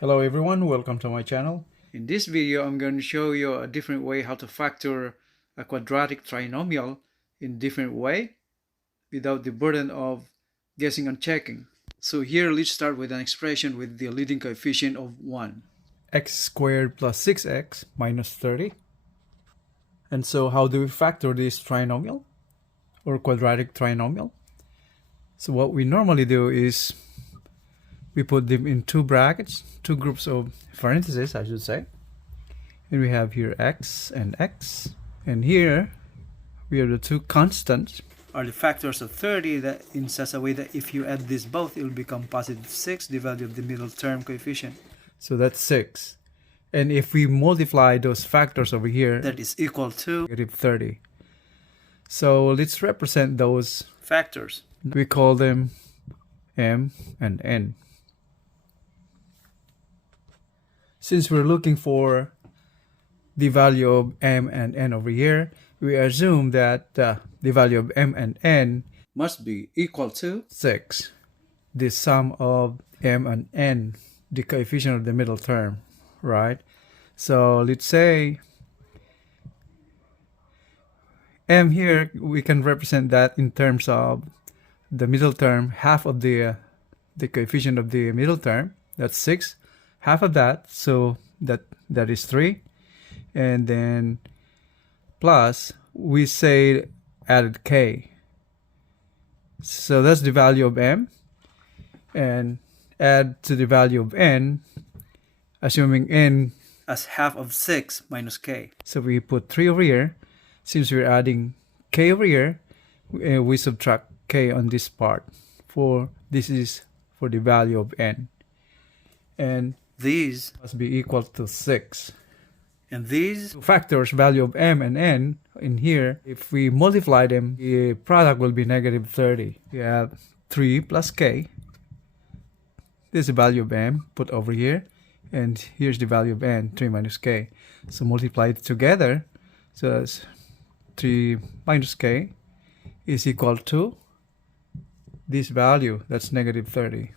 Hello everyone, welcome to my channel. In this video, I'm going to show you a different way how to factor a quadratic trinomial in different way without the burden of guessing and checking. So here, let's start with an expression with the leading coefficient of 1. X squared plus 6x minus 30. And so how do we factor this trinomial or quadratic trinomial? So what we normally do is we put them in two brackets, two groups of parentheses, I should say. And we have here x. And here we have the two constants Are the factors of 30 that in such a way that if you add these both, it will become positive 6, the value of the middle term coefficient. So that's 6. And if we multiply those factors over here, that is equal to negative 30. So let's represent those factors. We call them m and n. Since we're looking for the value of m and n over here, we assume that the value of m and n must be equal to 6. The sum of m and n, the coefficient of the middle term, right? So let's say m here, we can represent that in terms of the middle term, half of the coefficient of the middle term, that's 6. Half of that, so that is 3. And then plus, we say added k. So that's the value of m. And add to the value of n, assuming n as half of 6 minus k. So we put 3 over here. Since we're adding k over here, we subtract k on this part. This is for the value of n. And these must be equal to 6. And these factors, value of m and n, in here, if we multiply them, the product will be negative 30. We have 3 plus k. This is the value of m, put over here. And here's the value of n, 3 minus k. So multiply it together. So that's 3 minus k is equal to this value, that's negative 30.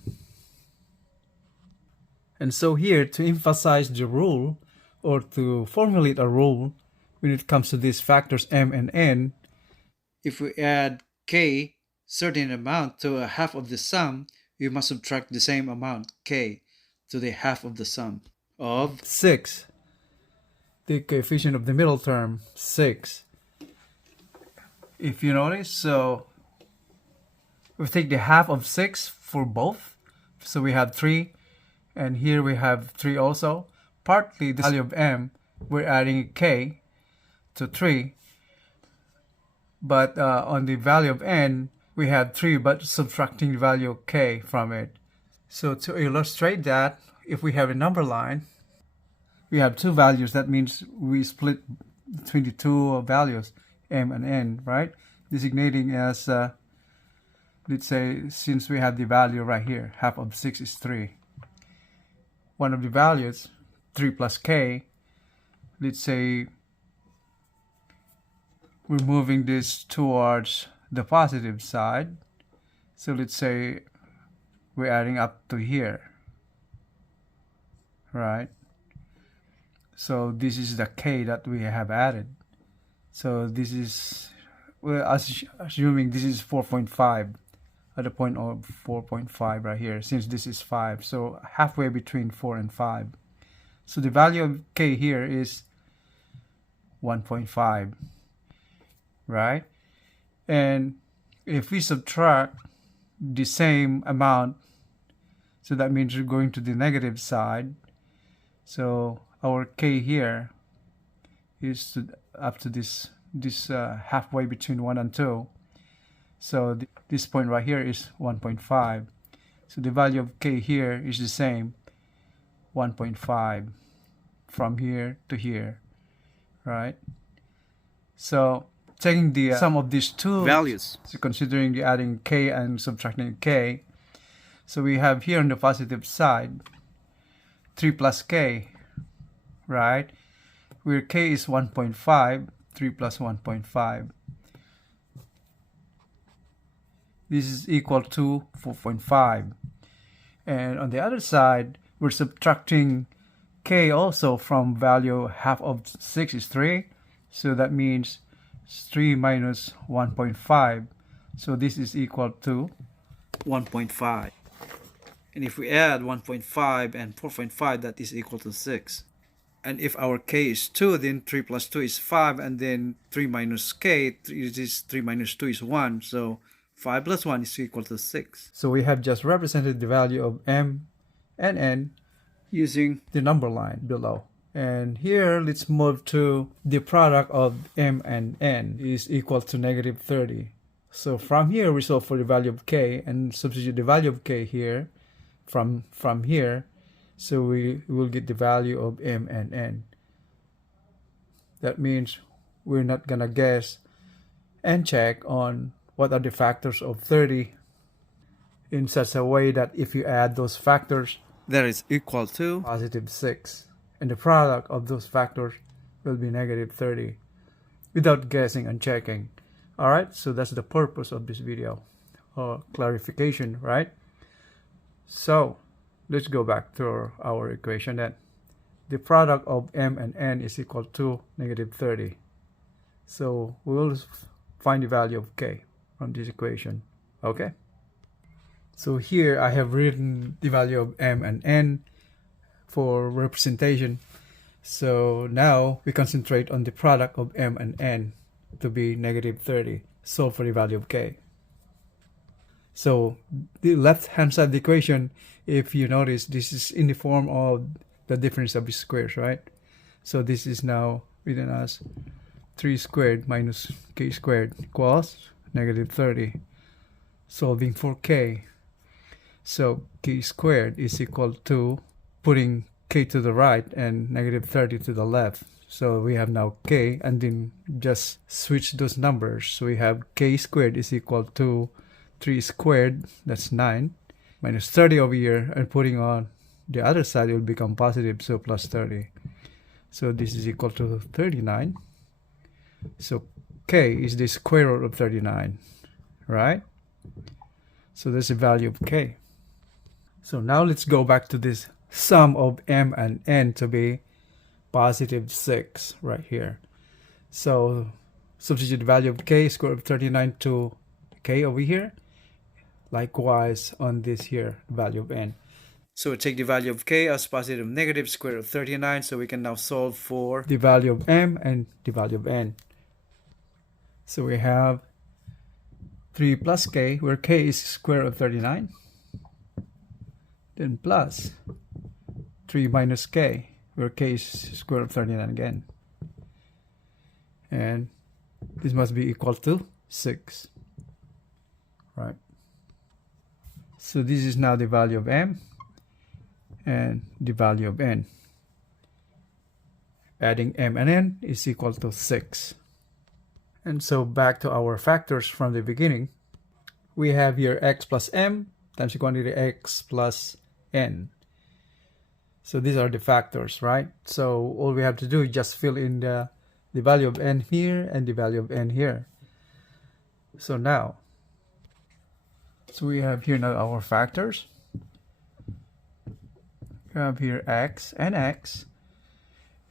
And so here, to emphasize the rule, or to formulate a rule, when it comes to these factors m and n, if we add k certain amount to a half of the sum, we must subtract the same amount, k, to the half of the sum of 6. The coefficient of the middle term, 6. If you notice, so we take the half of 6 for both. So we have 3, and here we have 3 also. Partly the value of m, we're adding k to 3. But on the value of n, we have 3, but subtracting the value of k from it. So to illustrate that, if we have a number line, we have two values. That means we split between the two values, m and n, right? Designating as, let's say, since we have the value right here, half of 6 is 3. One of the values, 3 plus k, let's say we're moving this towards the positive side. So let's say we're adding up to here, right? So this is the k that we have added. So this is, we're assuming this is 4.5 at the point of 4.5 right here, since this is 5. So halfway between 4 and 5. So the value of k here is 1.5, right? And if we subtract the same amount, so that means we're going to the negative side. So our k here is up to this halfway between 1 and 2. So this point right here is 1.5. So the value of k here is the same, 1.5 from here to here, right? So taking the sum of these two values, so considering the adding k and subtracting k, so we have here on the positive side 3 plus k, right? Where k is 1.5, 3 plus 1.5. This is equal to 4.5. And on the other side, we're subtracting k also from value half of 6 is 3. So that means 3 minus 1.5. So this is equal to 1.5. And if we add 1.5 and 4.5, that is equal to 6. And if our k is 2, then 3 plus 2 is 5, and then 3 minus k, 3 minus 2 is 1. So 5 plus 1 is equal to 6. So we have just represented the value of m and n using the number line below. And here, let's move to the product of m and n is equal to negative 30. So from here, we solve for the value of k and substitute the value of k here from here. So we will get the value of m and n. That means we're not gonna guess and check on what are the factors of 30 in such a way that if you add those factors, that is equal to positive 6. And the product of those factors will be negative 30 without guessing and checking. Alright, so that's the purpose of this video, or clarification, right? So let's go back to our equation then. The product of m and n is equal to negative 30. So we'll find the value of k from this equation. Okay? So here I have written the value of m and n for representation. So now we concentrate on the product of m and n to be negative 30. Solve for the value of k. So the left hand side of the equation, if you notice, this is in the form of the difference of the squares, right? So this is now written as 3 squared minus k squared equals negative 30. Solving for k. So k squared is equal to putting k to the right and negative 30 to the left. So we have now k, and then just switch those numbers. So we have k squared is equal to 3 squared, that's 9, minus 30 over here, and putting on the other side, it will become positive, so plus 30. So this is equal to 39. So k is the square root of 39, right? So that's the value of k. So now let's go back to this sum of m and n to be positive 6 right here. So substitute the value of k, square root of 39 to k over here. Likewise on this here, value of n. So we take the value of k as positive negative square root of 39, so we can now solve for the value of m and the value of n. So we have 3 plus k, where k is square root of 39. Then plus 3 minus k, where k is square root of 39 again. And this must be equal to 6. Right? So this is now the value of m and the value of n. Adding m and n is equal to 6. And so back to our factors from the beginning. We have here x plus m times the quantity x plus n. So these are the factors, right? So all we have to do is just fill in the value of n here and the value of n here. So now, so we have here now our factors. We have here x,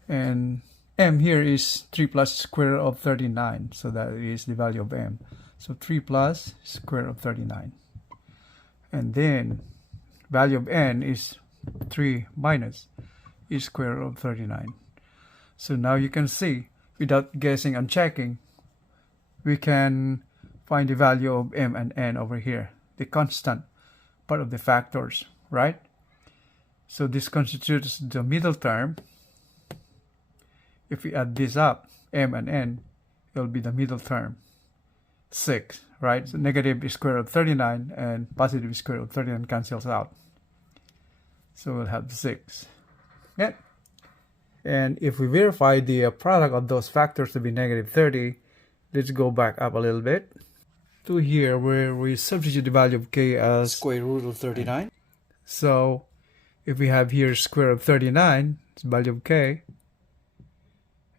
and m here is 3 plus square root of 39. So that is the value of m. So 3 plus square root of 39. And then value of n is 3 minus is square root of 39. So now you can see, without guessing and checking, we can find the value of m and n over here, the constant part of the factors, right? So this constitutes the middle term. If we add this up, m and n, it will be the middle term, 6, right? So negative is square root of 39 and positive is square root of 39 cancels out. So we'll have 6. Yeah. And if we verify the product of those factors to be negative 30, let's go back up a little bit to here where we substitute the value of k as square root of 39. So if we have here square root of 39, it's value of k,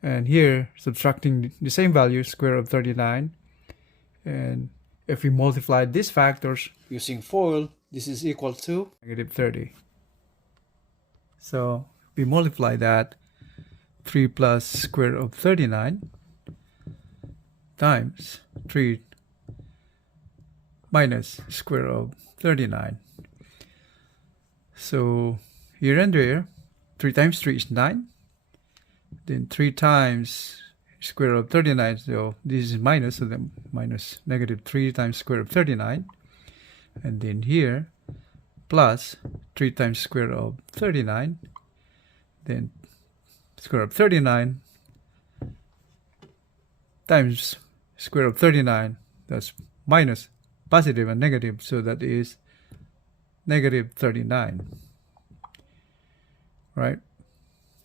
and here subtracting the same value, square root of 39, and if we multiply these factors using FOIL, this is equal to negative 30. So we multiply that 3 plus square root of 39 times 3 minus square root of 39. So here and there, 3 times 3 is 9. Then 3 times square root of 39, so this is minus, so then minus negative 3 times square root of 39. And then here, plus 3 times square root of 39. Then square root of 39 times square root of 39, that's minus, positive and negative, so that is negative 39, right?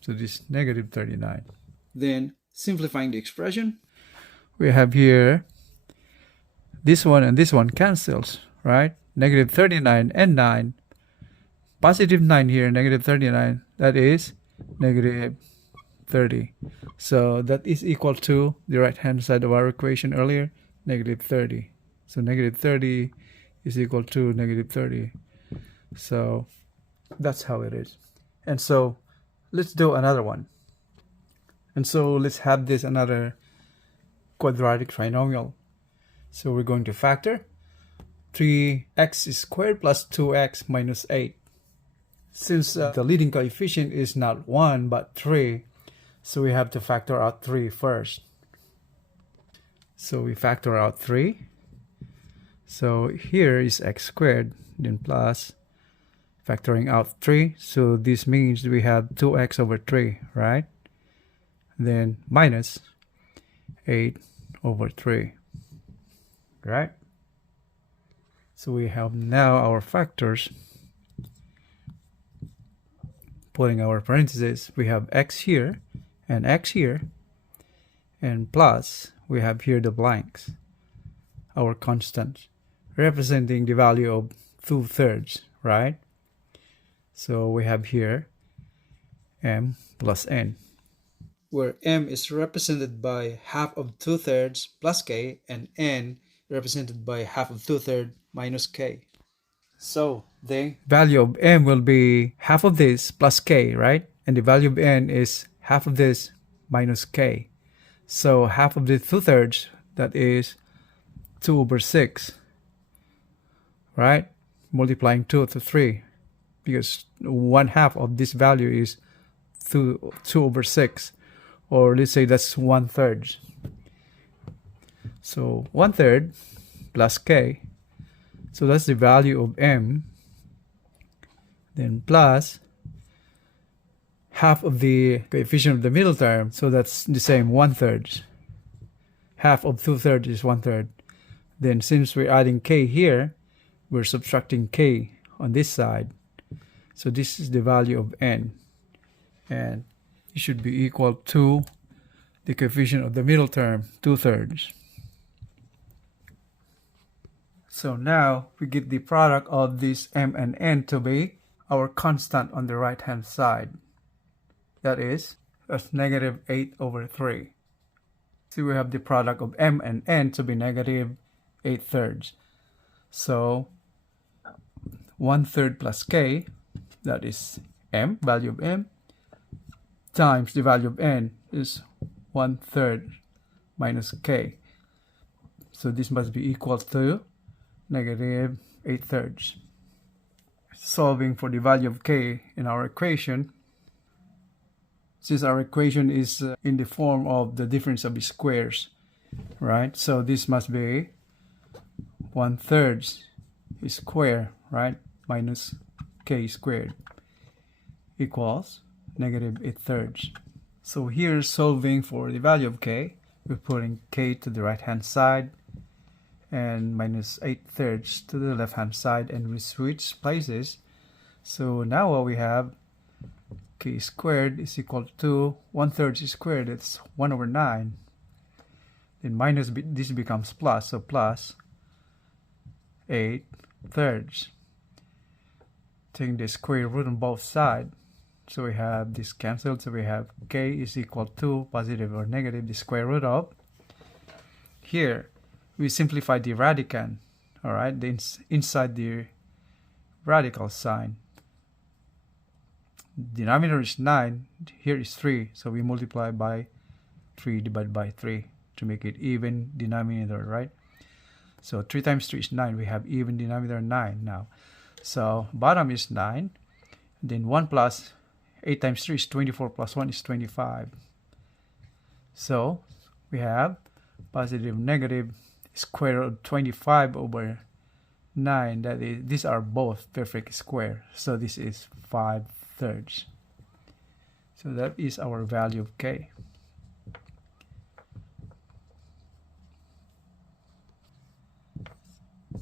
So this negative 39. Then simplifying the expression, we have here this one and this one cancels, right? Negative 39 and 9, positive 9 here, negative 39, that is negative 30. So that is equal to the right hand side of our equation earlier, negative 30. So negative 30 is equal to negative 30. So that's how it is. And so let's do another one. And so let's have this another quadratic trinomial. So we're going to factor 3x squared plus 2x minus 8. Since the leading coefficient is not 1 but 3, so we have to factor out 3 first. So we factor out 3. So here is x squared, then plus factoring out 3. So this means we have 2x over 3, right? Then minus 8 over 3, right? So we have now our factors. Putting our parentheses, we have x here and x here, and plus we have here the blanks, our constant, representing the value of 2/3, right? So we have here m plus n, where m is represented by half of 2/3 plus k and n represented by half of 2/3 minus k. So the value of m will be half of this plus k, right? And the value of n is half of this minus k. So half of the 2/3, that is 2 over 6, right? Multiplying 2 to 3, because 1/2 of this value is 2 over 6, or let's say that's 1/3. So 1/3 plus k, so that's the value of m, then plus half of the coefficient of the middle term, so that's the same, 1/3. Half of 2/3 is 1/3. Then since we're adding k here, we're subtracting k on this side. So this is the value of n, and it should be equal to the coefficient of the middle term, 2/3. So now we get the product of this m and n to be our constant on the right hand side. That is, that's negative 8 over 3. So we have the product of m and n to be negative 8/3. So 1/3 plus k, that is m, value of m, times the value of n is 1/3 minus k. So this must be equal to negative 8/3. Solving for the value of k in our equation, since our equation is in the form of the difference of the squares, right? So this must be 1/3 square, right, minus k squared equals negative 8/3. So here, solving for the value of k, we're putting k to the right hand side and minus 8/3 to the left hand side, and we switch places. So now what we have, k squared is equal to 1/3 squared, it's 1 over 9. Then minus, this becomes plus, so plus 8/3. Taking the square root on both sides, so we have this cancelled, so we have k is equal to positive or negative the square root of. Here we simplify the radicand, all right, inside the radical sign. denominator is 9, here is 3, so we multiply by 3 divided by 3 to make it even denominator, right? So 3 times 3 is 9, we have even denominator 9 now. So bottom is 9, then 1 plus 8 times 3 is 24, plus 1 is 25. So we have positive negative square root of 25 over 9, that is, these are both perfect square, so this is 5/3. So that is our value of k.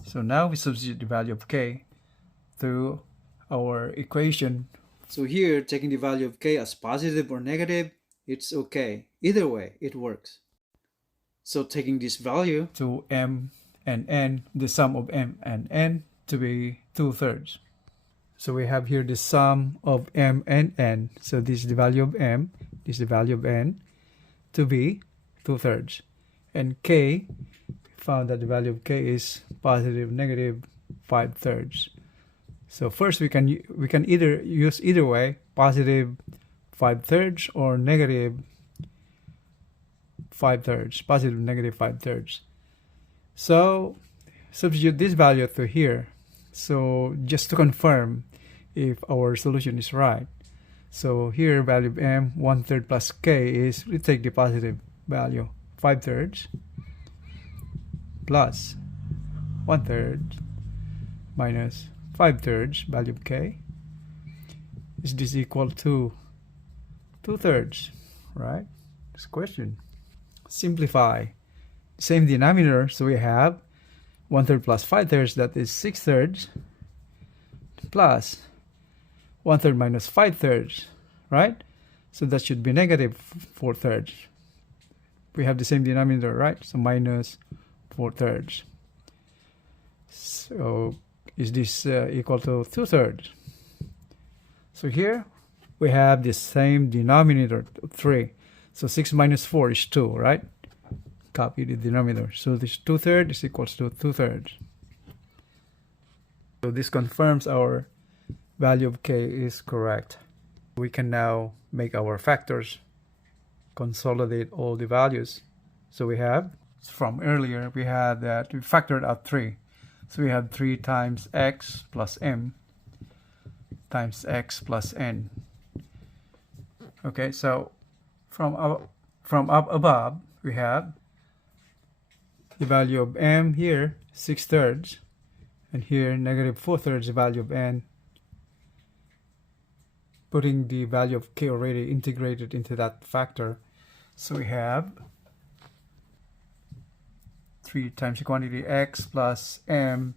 So now we substitute the value of k through our equation. So here, taking the value of k as positive or negative, it's okay. Either way, it works. So taking this value to m and n, the sum of m and n to be 2/3. So we have here the sum of m and n. So this is the value of m, this is the value of n, to be 2/3. And k, found that the value of k is positive negative 5/3. So first we can either use either way, positive 5/3 or negative 5/3, positive negative 5/3. So substitute this value to here. So just to confirm if our solution is right. So here value of m 1/3 plus k is, we take the positive value 5/3 plus 1/3 minus 5/3 value of k. Is this equal to 2/3, right? This question. Simplify. Same denominator, so we have 1/3 plus 5/3, that is 6/3, plus 1/3 minus 5/3, right? So that should be negative 4/3. We have the same denominator, right? So minus 4/3. So is this equal to 2/3? So here we have the same denominator, 3. So 6 minus 4 is 2, right? Copy the denominator. So this 2/3 is equals to 2/3. So this confirms our value of k is correct. We can now make our factors, consolidate all the values. So we have, from earlier, we had that we factored out 3. So we have 3 times x plus m times x plus n. Okay, so from up above, we have the value of m here, 6/3, and here negative 4/3 the value of n. Putting the value of k already integrated into that factor. So we have 3 times the quantity x plus m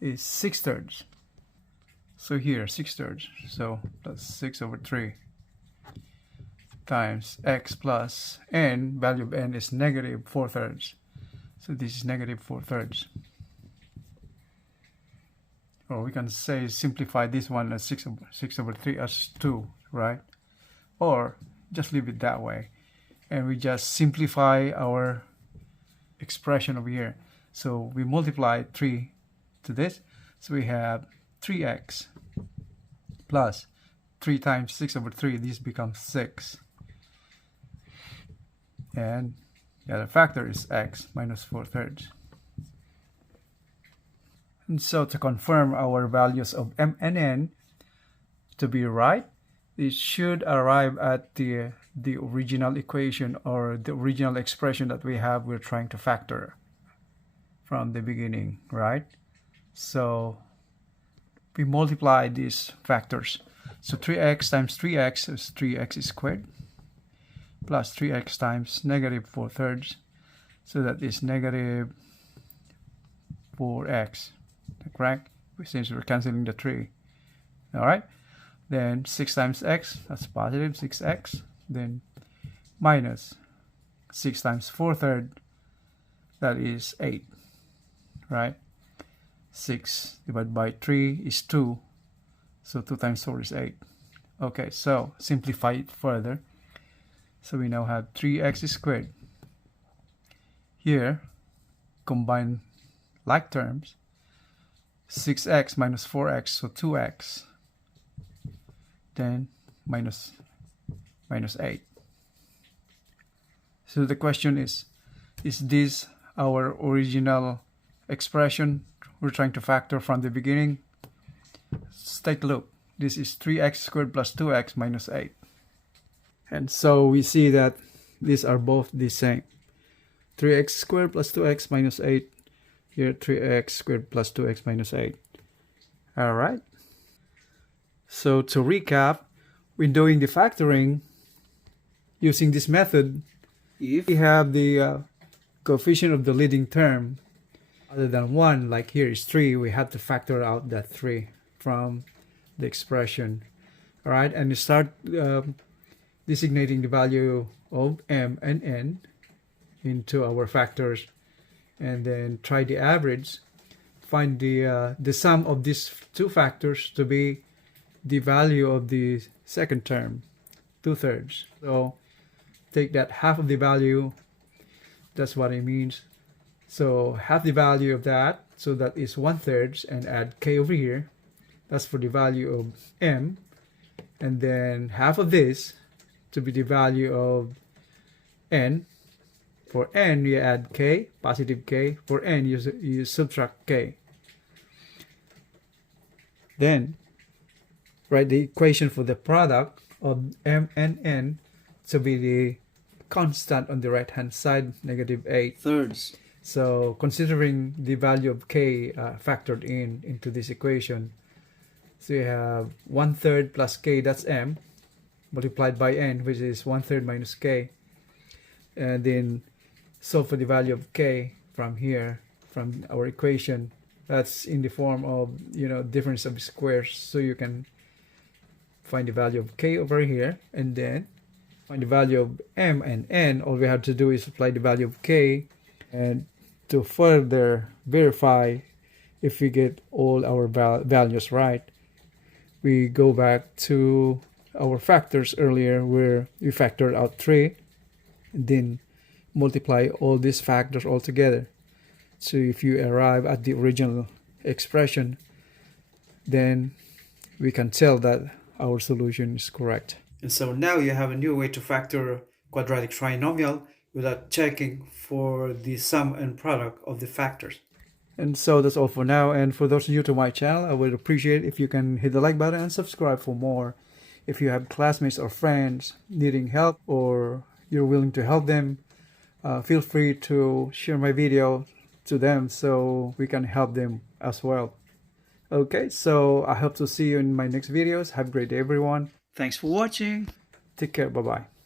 is 6/3. So here 6/3, so that's 6/3 times x plus n, value of n is negative 4/3. So this is negative 4/3. Or we can say simplify this one as 6/3 as 2, right? Or just leave it that way. And we just simplify our expression over here. So we multiply 3 to this. So we have 3x plus 3 times 6/3. This becomes 6. And the other factor is x minus 4/3. And so to confirm our values of m and n to be right, it should arrive at the original equation or the original expression that we're trying to factor from the beginning, right? So we multiply these factors. So 3x times 3x is 3x squared plus 3x times negative 4/3. So that is negative 4x. Correct? Since we're canceling the 3. Alright? Then 6 times x, that's positive 6x. Then minus 6 times 4/3, that is 8. Right? 6 divided by 3 is 2. So 2 times 4 is 8. Okay, so simplify it further. So we now have 3x squared. Here, combine like terms. 6x minus 4x, so 2x. Then minus 8. So the question is this our original expression we're trying to factor from the beginning? Let's take a look. This is 3x squared plus 2x minus 8. And so we see that these are both the same. 3x squared plus 2x minus 8. Here 3x squared plus 2x minus 8. Alright. So to recap, when doing the factoring using this method, if we have the coefficient of the leading term other than 1, like here is 3, we have to factor out that 3 from the expression. Alright, and you start designating the value of m and n into our factors, and then try the average. Find the sum of these two factors to be the value of the second term, 2/3. So take that half of the value, that's what it means. So half the value of that, so that is 1/3, and add k over here. That's for the value of m. And then half of this to be the value of n. For n, you add k, positive k. For n, you subtract k. Then, write the equation for the product of m and n to be the constant on the right-hand side, negative 8/3. So, considering the value of k factored into this equation, so you have 1/3 plus k, that's m, multiplied by n, which is 1/3 minus k. And then solve for the value of k from here, from our equation. That's in the form of, difference of squares. So you can find the value of k over here, and then find the value of m and n. All we have to do is apply the value of k, and to further verify if we get all our values right, we go back to our factors earlier where we factored out 3, and then multiply all these factors all together. So if you arrive at the original expression, then we can tell that our solution is correct. And so now you have a new way to factor quadratic trinomial without checking for the sum and product of the factors. And so that's all for now. And for those new to my channel, I would appreciate if you can hit the like button and subscribe for more. If you have classmates or friends needing help, or you're willing to help them, feel free to share my video to them so we can help them as well. Okay, so I hope to see you in my next videos. Have a great day, everyone. Thanks for watching. Take care. Bye-bye.